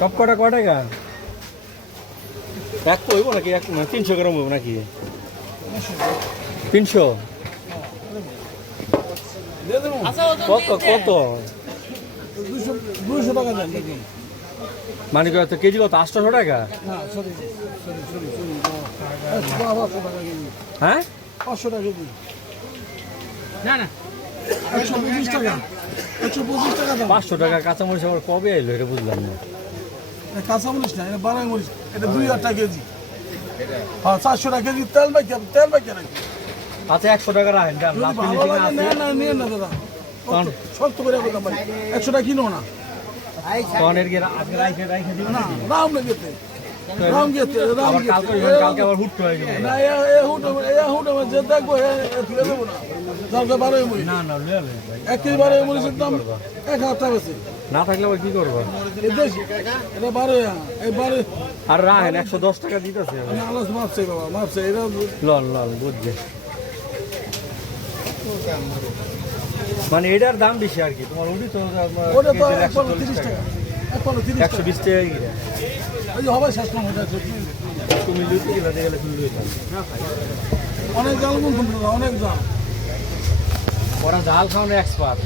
সব কটা কয় টাকা? এক হইব নাকি? 300 গ্রাম হইব নাকি? 300 কত কত? 200 টাকা দেন। মানে কত কেজি? কত 800 টাকা? হ্যাঁ 500 টাকা কেজি। না না 125 টাকা, 125 টাকা দাম। 500 টাকা কাঁচামরিচ আবার কবে এলো এটা বুঝলাম না। কাঁচা মরিচ না, এটা বারাই মরিচ। এটা 2000 টাকা কেজি। হ্যাঁ 400 টাকা কেজি তেল বাইকে নাকি। আচ্ছা 100 টাকা রাখেন যান। যদি লাস্ট ভালো ফিনিশিং লাগে আছে নেন না, নিয়েন না দাদা। শক্ত করে বললাম ভাই, 100 টাকা কিনো না। কনের কি আজকে রাইখে দিবেন না, নাকি? রাম না গেতে। রাম গেতে, রাম আবার গেতে। কালকে আবার হুট হয়ে যাবে। না, এ হুট আমার যে দেখবো এ তুলে দেবো না। দরকার বারোই মরিচ। না না লয়ে লয়ে ভাই। 1 কেজি বারোই মরিচের দাম 1000 টাকা আছে। না থাকলে আবার কি করবো? এই দেশ, এটা বারোই, এই বারোই। আর রাখেন 110 টাকা দিতেছে। না, আলাদা মাপছে বাবা, মাপছে। এটা লল লল বুঝছে। মানে এটার দাম বেশি আর কি। তোমার উঠি তো ওটা তো কেজির 130 140 টাকা, টাকা। 130 টাকা। 120 টাকা কিনা। এই যে হবে শেষ কম ওটা। তুমি লুইতে গেলে গেলে তুমি লুইতে অনেক জাল গুণ অনেক জাল। ওরা জাল খাওয়ানো এক্সপার্ট।